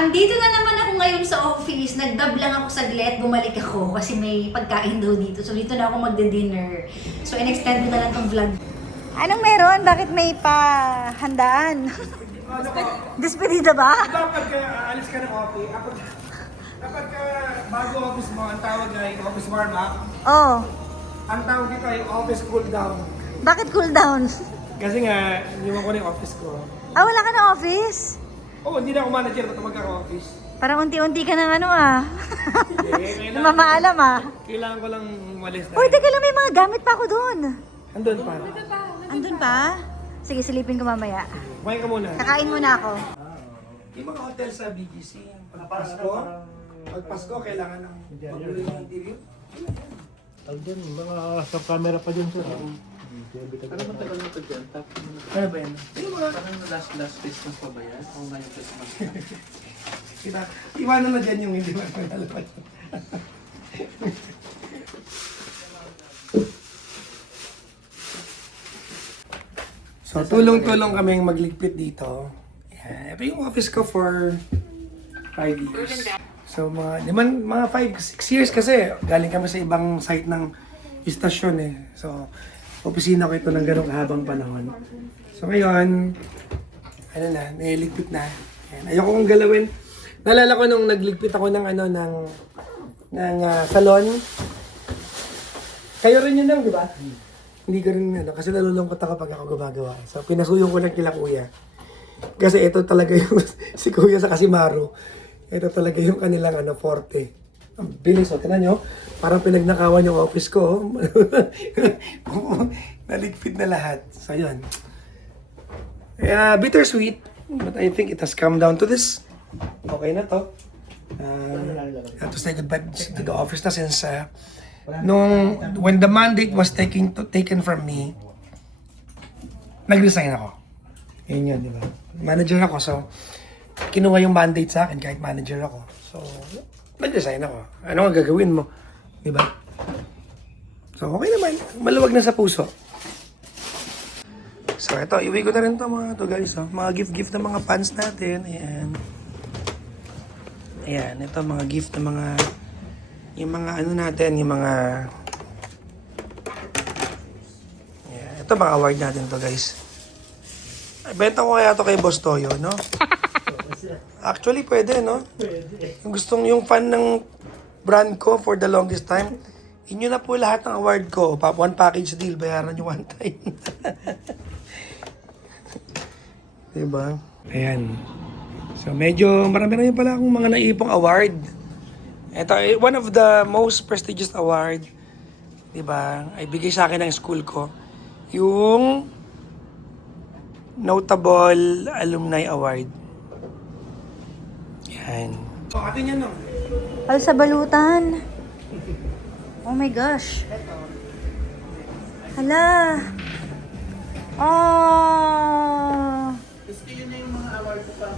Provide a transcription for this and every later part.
Andito na naman ako ngayon sa office. Nag-dub lang ako saglit, bumalik ako kasi may pagkain daw dito. So dito na ako magde-dinner. So in-extend ko na lang tong vlog. Anong meron? Bakit may pahandaan? Despedida ba? Kapag aalis ka ng office, kapag bago office mo, ang tawag ay office warm-up, Oh. ang tawag dito ay office cool down. Bakit cool down? Kasi nga, iniwan ko na yung office ko. Ah, wala ka na office? Oo, hindi na ako manager, ba't magkaka-office? Parang unti-unti ka ng ano ah. Hindi, Namamaalam ah. kailangan ko lang umalis Uy, teka lang, may mga gamit pa ako doon. Andun pa. Andun pa? Sige, silipin ko mamaya. Kumain ka muna. Kakain muna ako. Yung mga hotel sa BGC, pag Pasko, kailangan ng magulo ng interview. Diyan, mga sa camera pa dyan sir. Ano matagal mo ito dyan? Ano ba yan? Yung mga, Parang last Christmas pa ba yan? O ngayong Christmas na? iwanan na dyan yung hindi mo nalalaman. So, tulong-tulong kaming magligpit dito. Yan. Ito yung office ko for 5 years. So, mga 5-6 years kasi galing kami sa ibang site ng istasyon eh. So, opisina ko ito ng ganong kahabang panahon. So, ngayon, ano na, niligpit na. Yan. Ayoko kong galawin. Naalala ko nung nagligpit ako ng salon. Kayo rin yun lang, di ba? Hindi ko rin, kasi nalulungkot ako pag ako gumagawa. So, pinasuyo ko lang kila kuya. Kasi ito talaga yung, si kuya sa Casimaro, ito talaga yung kanilang forte. Ang bilis, tingnan nyo. Parang pinagnakawan yung office ko. Naligpit na lahat. So, yun. Bittersweet, but I think it has come down to this. Okay na to. I have to say goodbye to the office na since when the mandate was taken from me, nag-resign ako. Yun yun, di ba? Manager ako, so kinuha yung mandate sa akin kahit manager ako. So, nag-resign ako. Ano ang gagawin mo? Di ba? So, okay naman. Maluwag na sa puso. So, ito, iwi ko na rin to mga to guys. Oh. Mga gift-gift ng mga fans natin. Ayan. Ayan, ito mga gift ng mga yung mga ano natin, yung mga ayan, ito mga award natin to guys. Benta ko kaya to kay Boss Toyo, no? Actually, pwede, no? Pwede. Yung fan ng brand ko for the longest time, inyo na po lahat ng award ko. One package deal, bayaran nyo one time. Diba? Ayan. So, medyo marami na yun pala akong mga naipong award. Ito, one of the most prestigious award, diba, ay bigay sa akin ng school ko. Yung Notable Alumni Award. Yan. So, atin yan, no? Al sa balutan. Oh my gosh. Hala. Oh. Gusto yun na yung mga award ko pa.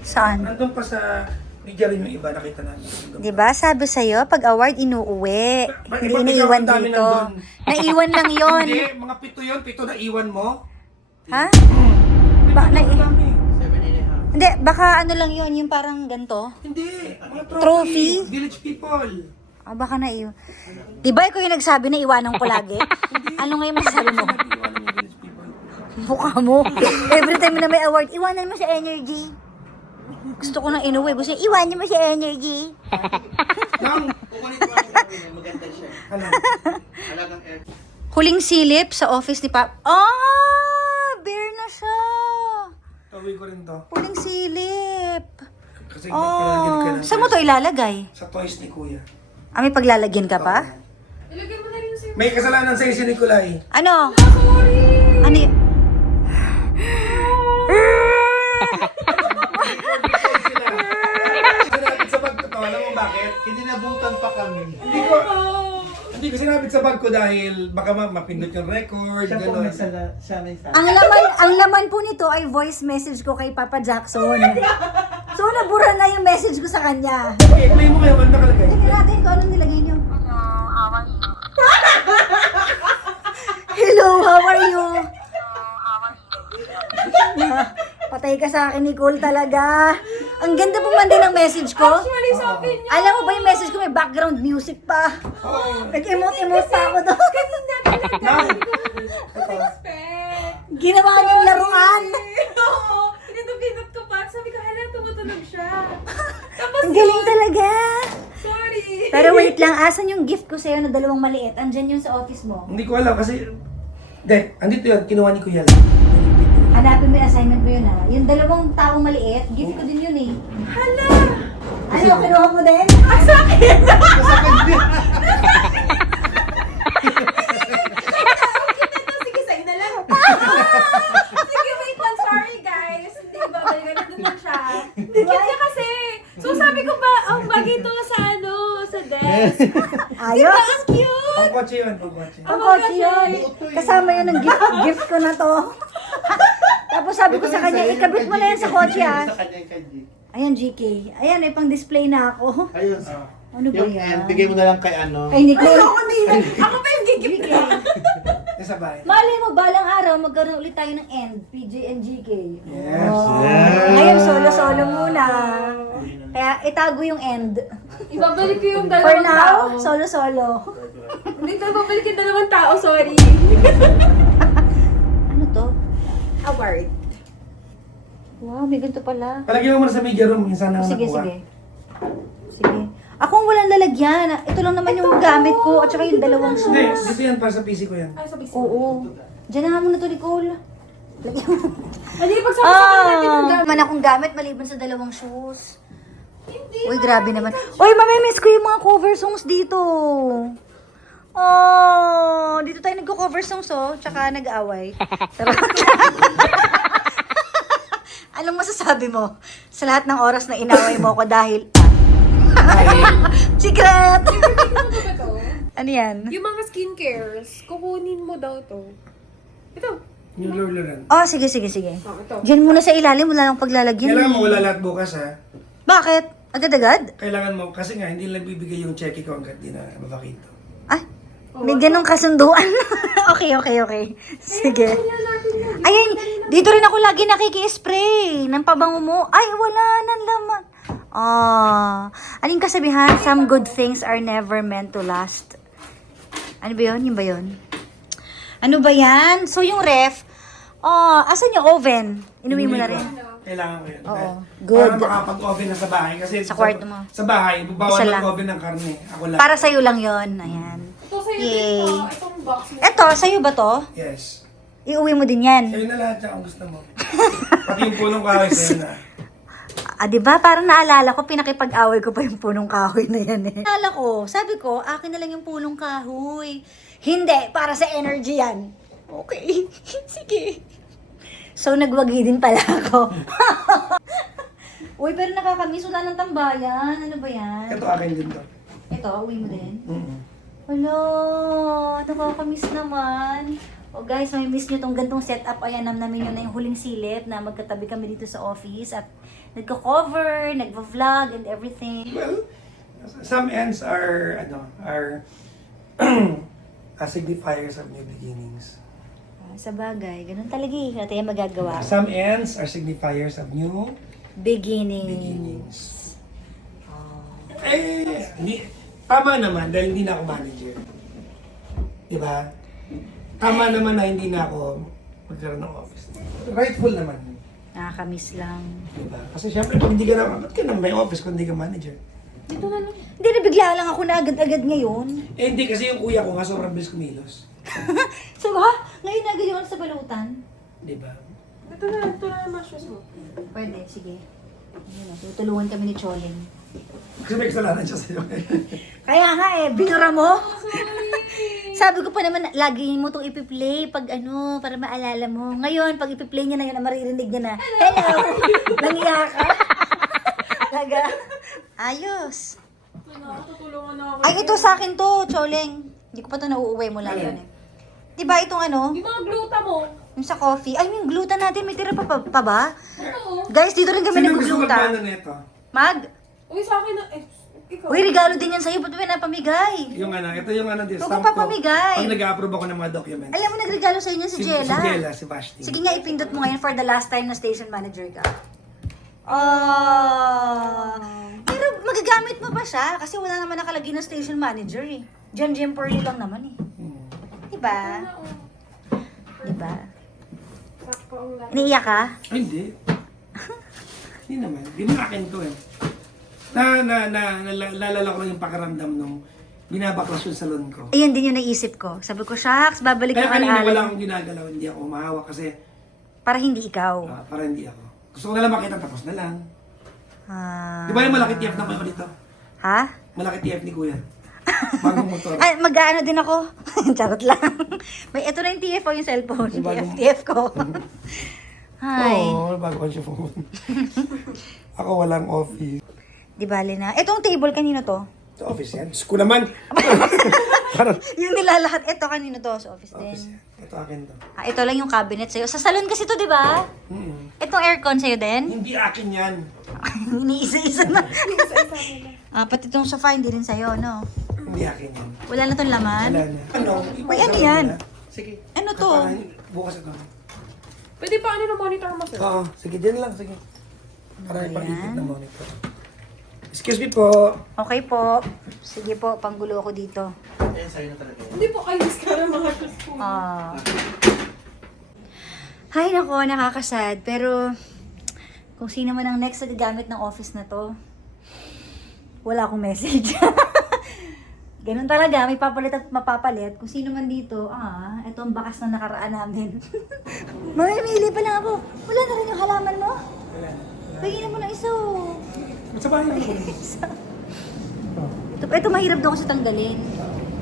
Saan? Nandun pa sa media rin yung iba, nakita namin. Diba, sabi sa'yo, pag award, inuuwi. Hindi Ibang iniiwan ang dami dito. nandun. Naiwan lang yon. Hindi, mga 7 yun, 7 na iwan mo. Ha? Ba, na, Ang dami. 7.5. hindi, baka ano lang yon, yung parang ganito. Hindi, mga Trophy? Village people. Ah, baka naiwan. Diba, ikaw yung nagsabi na iwanan ko lagi? Ano ngayon masasabi mo? Iwanan yung village people. Mukha mo. Every time na may award, iwanan mo sa energy. Gusto ko nang inuwi. Gusto niya, iwanan mo sa energy. Nang, Kukunin ko ang sabi niya, maganda siya. ano? Alagang air. Huling silip sa office ni Pap. Ah! Bear na siya. Tawin ko rin to. Huling silip. Kasi pinalagyan ko Oh. ng Saan mo to ilalagay? sa toys ni Kuya. Ah, may paglalagyan ka pa? May kasalanan sa si Nicolay. Ano? Ano y- Sinabit sa bag ko to. Alam mo bakit? Kininabutan pa kami. Hindi ko sinabit sa bag ko dahil baka mapindot yung record, gano'n. ang laman po nito ay voice message ko kay Papa Jackson. So, nabura na yung message ko sa kanya. Okay, play mo kayo. Ano nakalagay? Tingnan natin kung anong nilagay niyo. Hello, how are you? Patay ka sa akin, Nicole, talaga. Ang ganda po man din ng message ko. Actually, sabi niya. Alam mo ba yung message ko may background music pa? Nag-emote-emote pa ako doon. Expect. Ginawa niyong laruan. Oo. Pinag ko pa. Sabi ko, hala, tumutunog siya. Tapos Ang galing talaga. sorry. Pero wait lang, asan yung gift ko sa'yo na dalawang maliit? Andyan yun sa office mo. Hindi ko alam kasi... Hindi, andito yun. Kinuha ni Kuya lang. Hanapin mo yung assignment mo yun ha. Yung dalawang taong maliit, gift ko din yun eh. Hala. Ano, kinuha mo din? Ang sakit. Sige, sa'yo na lang. Sige, wait lang. Sorry, guys. Hindi ba? Nandun lang siya. Cute niya kasi. So, sabi ko ba, ang bagay ito sa sa desk. Ayos. Ang cute. Pang kotse yun, pang kotse. Ang kotse yun. Kasama yun ng gift ko na to. Tapos sabi ko sa kanya, ikabit mo na yan sa kotse ha. Sa kanya yung kanji. Ayan, GK. Ayan, may pang display na ako. Ayun. Ano ba Yung yan? end, bigay mo na lang kay ano. Kay Nicole. Ako pa yung gigip GK. Sa bahay. Malay mo, balang araw, magkaroon ulit tayo ng end. PJ and GK. Yes. Ngayon, solo-solo muna. Kaya itago yung end. Ibabalik ko yung For dalawang tao. now, solo-solo. Hindi ko ibabalik yung dalawang tao, sorry. Ano to? Award. Wow, may ganito pala. Palagyan mo muna sa media room. Minsan na Sige, nakuha. sige. Sige. Ako walang lalagyan. Ito lang naman yung gamit ko at saka yung dalawang Hindi, shoes. dito yan para sa PC ko yan. Ay, sabi ko. Oo. Diyan na nga muna to, Nicole. Lagyan mo. Hindi, pagsama-sama natin yung gamit. Man akong gamit maliban sa dalawang shoes. Uy, grabe naman. Uy, mamimiss ko yung mga cover songs dito. Oh, dito tayo nagko-cover songs oh, tsaka nag-aaway. Charot. Anong masasabi mo sa lahat ng oras na inaway mo ako dahil Secret! Ano yan? Yung mga skincares, kukunin mo daw to. Ito. Yung luluran. Oh, sige, sige, sige. Oh, ito. Diyan muna sa ilalim, wala nang paglalagyan. Kailangan eh. mo wala lahat bukas ha. Bakit? Agad-agad? Kailangan mo, kasi nga hindi lang bibigay yung cheque ko hanggat di na mabakito. Ay, may ganong kasunduan. Okay. Sige. Ayan, dito rin ako lagi nakiki-spray ng pabango mo. Ay, wala nang laman. Aling kasabihan, some good things are never meant to last. Ano ba yun? Yun ba yun? Ano ba yan? So, yung ref, asan yung oven? Inuwi mo na rin. Kailangan ko yun. Oo. Dahil Good. Para makapag-oven na sa bahay. Kasi Sa kwarto mo. Sa bahay, bawal Isa lang. mag-oven ng karne. Ako lang. Para sa'yo lang yon. Ayan. Ito sa'yo Yay. din to. Itong box mo. Eto, sa'yo ba to? Yes. Iuwi mo din yan. Sa'yo na lahat siya kung gusto mo. Pati yung punong kahoy sa'yo na. Diba? Parang naalala ko, pinakipag-away ko pa yung punong kahoy na yan eh. Naalala ko, sabi ko, akin na lang yung punong kahoy. Hindi, para sa energy yan. Okay, sige. So, nagwagi din pala ako. Uy, pero nakakamiss, wala ng tambayan. Ano ba yan? Ito akin din to. Ito, uwi mo din? Mm-mm. Hello, nakakamiss naman. O guys, may miss nyo tong gantong setup. Ayan, namin yun na yung huling silip na magkatabi kami dito sa office at nagko-cover, nagvo-vlog and everything. Well, some ends are signifiers of new beginnings. Sa bagay, ganun talaga eh. Wala tayong magagawa. Some ends are signifiers of new Beginnings. beginnings. Tama naman dahil hindi na ako manager. Diba? Tama naman na hindi na ako magkaroon ng office. Rightful naman. Nakakamiss lang. Diba? Kasi syempre, pag hindi ka na, ba't ka na may office kung hindi ka manager? Dito na lang. Hindi na bigla lang ako na agad-agad ngayon. Eh hindi, kasi yung kuya ko nga sobrang bilis kumilos. So ha? Ngayon na agad yung sa balutan? Diba? Dito na yung mga shoes mo. Pwede, sige. Ayun na, tutulungan kami ni Choleng. Kasi may kasalanan siya sa'yo. Kaya nga eh, binura mo. Sabi ko pa naman, lagi mo itong ipi-play pag para maalala mo. Ngayon, pag ipi-play niya na yun, maririnig niya na, hello! Nangiyak ka. Talaga. Ayos. Tutulungan na ako. Ay, ito sa akin to, Choleng. Hindi ko pa ito nauuwi mo lang yun eh. Diba itong Yung mga gluta mo. yung sa coffee. Ay, yung gluta natin, may tira pa ba? Ano? Guys, dito rin kami Sino gusto nag-gluta. magmana nito? Mag? Uy, sa akin na. Ikaw. Uy, regalo din yan sa'yo. Ba't mo napamigay? Yung ito yung din, Huwag stamp mo papamigay. Pag nag-approve ako ng mga documents. Alam mo, nagregalo sa'yo niyan si Jella. Si Jella, si Vashti. Sige nga, ipindot mo ngayon for the last time na station manager ka. Oh, lang siya kasi wala naman nakalagay na station manager eh. Jan Pearly lang naman eh. Diba? Diba? Sakto ang lahat. Iniiyak ka? Ay, hindi. Hindi naman. Hindi mo akin to eh. Nalala ko lang yung pakiramdam nung binabaklas yung salon ko. Ayun din yung naisip ko. Sabi ko, shucks, babalik Kaya yung kanina wala alaala. akong ginagalaw, hindi ako umahawak kasi Para hindi ikaw. para hindi ako. Gusto ko na lang makita tapos na lang. Ah. Di ba yung malaki TF na kuya ko dito? Ha? Malaki TF ni kuya. Bagong motor. Ay, mag-ano din ako. Charot lang. May, ito na yung TF ko, yung cellphone. May bagong- TF ko. Hi. Oo, bago siya phone. Ako walang office. Di bale na. Itong table, kanino to? Sa office yan. School naman. Parang Yung nilalahat, ito kanino to? Sa office din. office yan. Ito akin to. Ah, ito lang yung cabinet sa'yo. Sa salon kasi to, di ba? Itong aircon sa'yo din? Hindi akin yan. Iniisa-isa na. Ah, pati itong sofa, hindi rin sa'yo, no? Hindi akin yan. Wala na tong laman? Wala na. Ano? Uy, ano yan? Sige. Ano to? Bukas ito. Pwede pa ano na monitor mo, sir? Oo. Sige, dyan lang. Sige. Para ipag-ikot na monitor. Excuse me po. Okay po. Sige po, panggulo ko dito. Ayan, sa'yo na talaga yan. Hindi po kayo ka na mga school. Ah. Hay nako, nakakasad. Pero, kung sino man ang next na gagamit ng office na to, wala akong message. Ganun talaga, may papalit at mapapalit. Kung sino man dito, ito ang bakas na nakaraan namin. Mamimili pa lang ako. Wala na rin yung halaman mo. Wala na. Paginin mo ng isa. Oh. Sa bahay mo. Ito mahirap daw kasi tanggalin.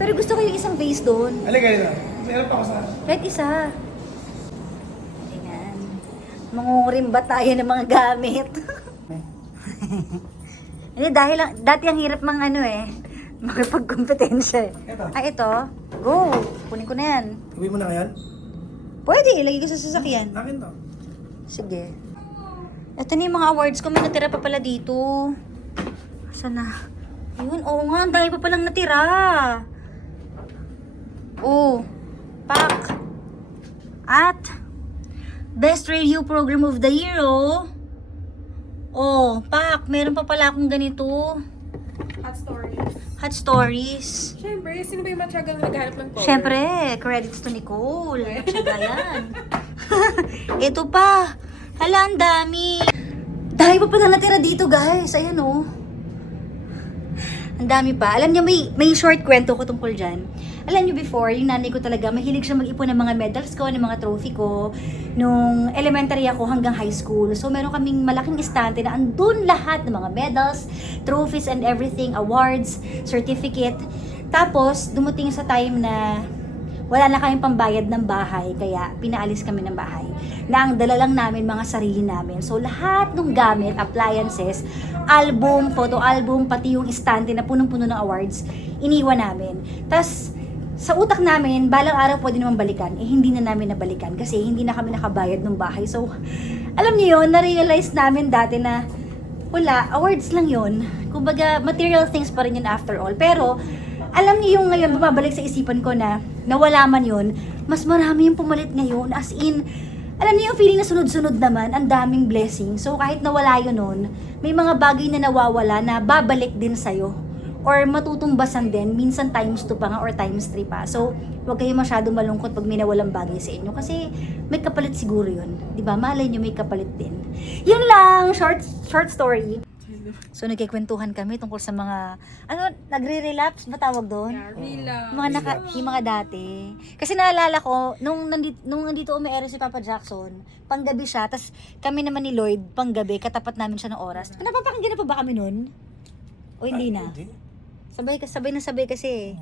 Pero gusto ko yung isang vase doon. Halika na. Meron pa ako sa... Kahit isa. Ayan. Mangungurimba tayo ng mga gamit. Hindi, dahil lang, dati ang hirap mang ano eh. Makipagkompetensya eh. Ito. Ay, ito. Go. Kunin ko na yan. Uwi mo na ngayon? Pwede, ilagay ko sa sasakyan. Akin to. Sige. Ito na yung mga awards ko. May natira pa pala dito. Saan na? Ayun, oo nga. Ang dami pa palang natira. Oh. Pak. At Best Radio Program of the Year, oh. Oh, Pak. Meron pa pala akong ganito. Hot stories. Hot Stories. Siyempre, sino ba yung matyagang naghahanap ng power? Siyempre, credits to Nicole. Matyaga yan. Ito pa. Hala, ang dami. Dahil pa pala natira dito, guys. Ayan, oh. Ang dami pa. Alam niyo, may short kwento ko tungkol dyan. Alam niyo before, yung nanay ko talaga, mahilig siya mag-ipon ng mga medals ko, ng mga trophy ko, nung elementary ako hanggang high school. So, meron kaming malaking estante na andun lahat ng mga medals, trophies and everything, awards, certificate. Tapos, dumating sa time na wala na kaming pambayad ng bahay, kaya pinaalis kami ng bahay. Na ang dala lang namin, mga sarili namin. So, lahat ng gamit, appliances, album, photo album, pati yung estante na punong-puno ng awards, iniwan namin. Tas sa utak namin, balang araw pwede naman balikan. Eh, hindi na namin nabalikan kasi hindi na kami nakabayad ng bahay. So, alam niyo yun, na-realize namin dati na wala, awards lang yun. Kumbaga, material things pa rin yun after all. Pero, alam niyo yung ngayon, bumabalik sa isipan ko na nawala man yun, mas marami yung pumalit ngayon. As in, alam niyo yung feeling na sunod-sunod naman, ang daming blessing. So, kahit nawala yun nun, may mga bagay na nawawala na babalik din sa'yo. Or matutumbasan din, minsan times 2 pa nga or times 3 pa. So, huwag kayo masyado malungkot pag may nawalang bagay sa inyo. Kasi may kapalit siguro yun. Diba? Malay nyo may kapalit din. Yun lang! Short story. So, nagkikwentuhan kami tungkol sa mga, nagre-relapse ba tawag doon? Rila. Yung mga dati. Kasi naalala ko, nung nandito umiere si Papa Jackson, panggabi siya, tas kami naman ni Lloyd, panggabi, katapat namin siya ng oras. Napapakinggan na pa ba kami nun? O hindi na? Hindi. Sabay kasi.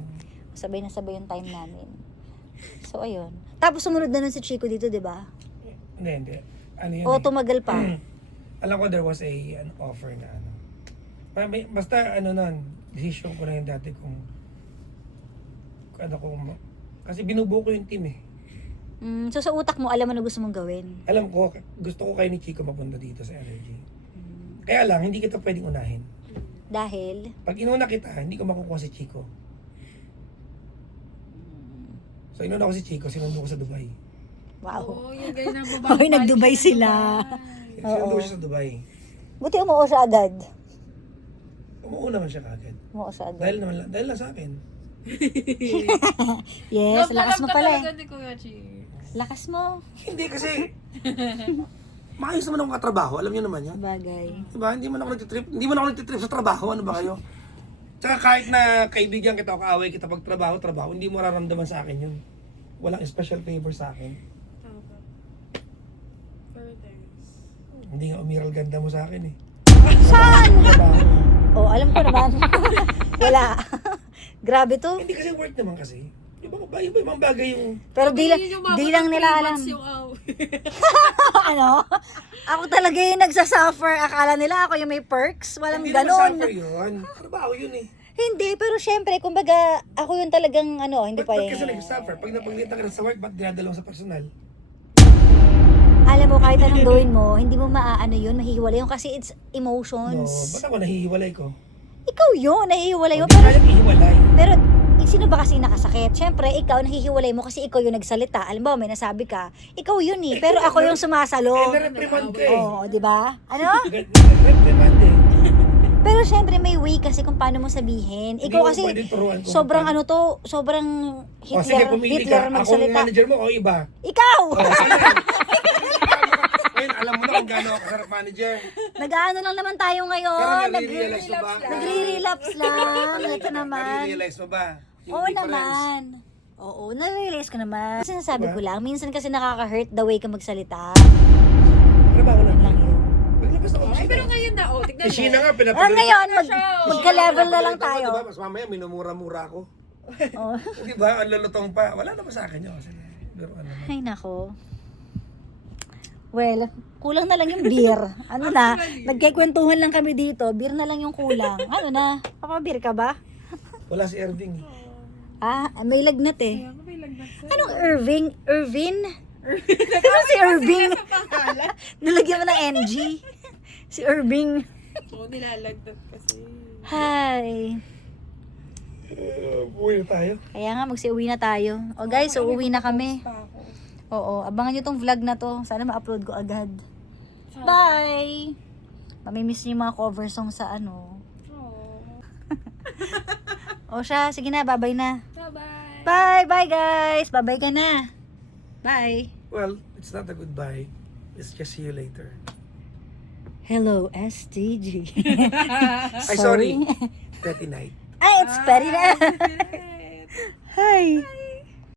Sabay yung time namin. So, ayun. Tapos sumunod na nun si Chico dito, di ba? Hindi. Ano yun O, tumagal pa. Alam ko there was an offer na ano. Basta ano nun, decision ko na yun dati kung kasi binubuo ko yung team eh. So, sa utak mo, alam mo na gusto mong gawin. Alam ko, gusto ko kayo ni Chico mapunta dito sa Energy. Kaya lang, hindi kita pwedeng unahin. Dahil, Pag inuna kita, hindi ko makukuha si Chico. So, inuna ko si Chico, sinundo ko sa Dubai. wow. Oo, yung ganyan ang babang. Hoy, nag-Dubai sila. Sinundo ko siya sa Dubai. Buti umuo siya agad. Umuwi umuo naman siya kagad. Mo sa agad. Dahil lang sa akin. Yes, lakas mo pala eh. Ni Kuya Chicks. Lakas mo. Hindi kasi, maayos naman akong katrabaho, alam niyo naman yan. Bagay. Diba? Hindi man ako nagtitrip sa trabaho, ano ba kayo? Tsaka kahit na kaibigan kita o kaaway kita pag trabaho, hindi mo mararamdaman sa akin yun. Walang special favor sa akin. Hindi nga umiral ganda mo sa akin eh. Saan? Trabaho. Oh, alam ko naman. Wala. Grabe to. Hindi kasi work naman kasi. Ibang bagay yung... Pero di lang nila alam. Ano? Ako talaga yung nagsasuffer. Akala nila ako yung may perks. Walang Hindi naman ganon. suffer yun. Trabaho yun eh. Hindi, pero syempre, kumbaga, ako yung talagang hindi Ba't pa kasi nag-suffer? Pag napaglitan ka na sa work, ba't dinadalaw sa personal? Alam mo, kahit anong gawin mo, hindi mo maaano yun, mahihiwalay yun kasi it's No, emotions. ba't ako nahihiwalay ko? Ikaw yun, nahihiwalay mo. Hindi kayang ihiwalay. Pero, sino ba kasi nakasakit? Syempre, ikaw nahihiwalay mo kasi ikaw yung nagsalita. Alam mo, may nasabi ka. Ikaw yun eh, pero ako yung sumasalo. Na-reprimand ka eh. Oo, di ba? Ano? Na-reprimand eh. Pero syempre may way kasi kung paano mo sabihin. Hindi Ikaw mo kasi pwedeng turuan kung sobrang paano. sobrang O sige, pumili Hitler ka. Ako ang magsalita. manager mo o iba? Ikaw! O, ano yan? Ngayon, alam mo na kung gaano ako kasarap manager. Nag-ano lang naman tayo ngayon. Pero nare-realize mo ba? Nagre-relapse lang. Ito naman. Nare-realize mo ba? Yung Oo difference? naman. Oo, nare-realize ko naman. Sinasabi ko lang, minsan kasi nakaka-hurt the way ka magsalita. Trabaho lang yun. Paglabas na Ay, pero ngayon na, tignan Eh, Sheena nga, Ah, pinapagalit. ngayon, magka-level na lang tayo. Diba? Mas mamaya, minumura-mura ako. Oh. Di ba? Ang lulutong pa. Wala naman sa akin yun. Kasi, pero ano naman. Ay, nako. Well, kulang na lang yung beer. Ano na, nagkikwentuhan lang kami dito. Beer na lang yung kulang. Ano na, papabeer ka ba? Wala si Irving. Ah, may lagnat eh. Anong Irving? Irvin? Ano si Irving? Nalagyan mo ng NG. Si Irving. Oo, nilalagdat kasi. Hi. Uwi na tayo. Kaya nga, magsiuwi na tayo. O guys, so uwi na kami. Oo, abangan nyo tong vlog na to. Sana ma-upload ko agad. Bye! Mamimiss nyo yung mga cover song sa ano. O siya, sige na, bye-bye na. Bye-bye. Bye! Bye guys! Bye-bye ka na. Bye! Well, it's not a goodbye. It's just see you later. Hello, STG. Ay, sorry. Petty night. Ay, it's petty na. Hi!